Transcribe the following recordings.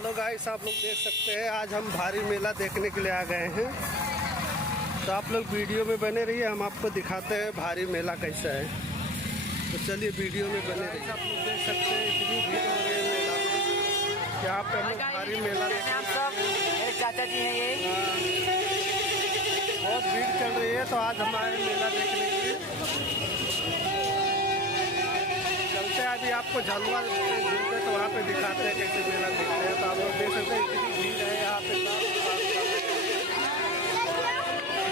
Hello guys, आप लोग देख सकते हैं आज हम भारी मेला देखने के लिए आ गए हैं। तो आप लोग वीडियो में बने रहिए, हम आपको दिखाते हैं भारी मेला कैसा है। तो चलिए वीडियो में बने रहिए। आप लोग देख सकते हैं इतनी भीड़ हो गई है मेला में। यहाँ पे हम लोग भारी मेला मेरे चाचा जी हैं ये। बहुत भीड़ चल रही है। तो आज हमारे मेला देखने के लिए चलते हैं। अभी आपको झलवा झूलते तो वहाँ पे दिखाते हैं कैसे मेला दिखते हैं। तो आप लोग देख सकते हैं इतनी भीड़ है यहाँ पे।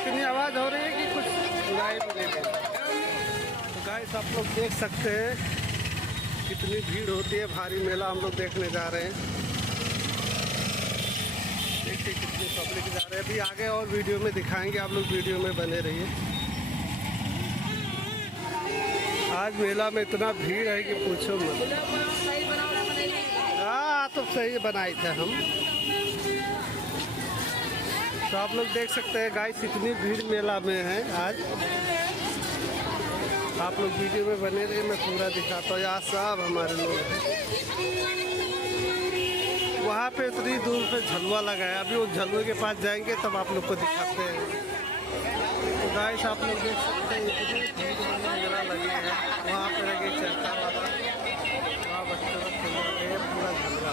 इतनी आवाज़ हो रही है कि कुछ सुनाई भी नहीं देता। तो गाइस आप लोग देख सकते हैं कितनी भीड़ होती है। भारी मेला हम लोग देखने जा रहे हैं। देखिए कितनी पब्लिक जा रहे हैं। अभी आगे और वीडियो में दिखाएंगे, आप लोग वीडियो में बने रहिए। आज मेला में इतना भीड़ है कि पूछो मत। हाँ तो सही बनाए थे हम। तो आप लोग देख सकते हैं गाइस इतनी भीड़ मेला में है आज। आप लोग वीडियो में बने रहिए, मैं पूरा दिखाता हूँ। यहाँ सब हमारे लोग हैं। वहाँ पे इतनी दूर पे झलवा लगा है। अभी उस झलवे के पास जाएंगे तब आप लोग को दिखाते हैं। तो गाइस आप लोग देख सकते हैं इतनी भीड़ मेला लगी है। वहाँ पे लगे चलता वाला, वहाँ बच्चों का खेलने पूरा झलवा।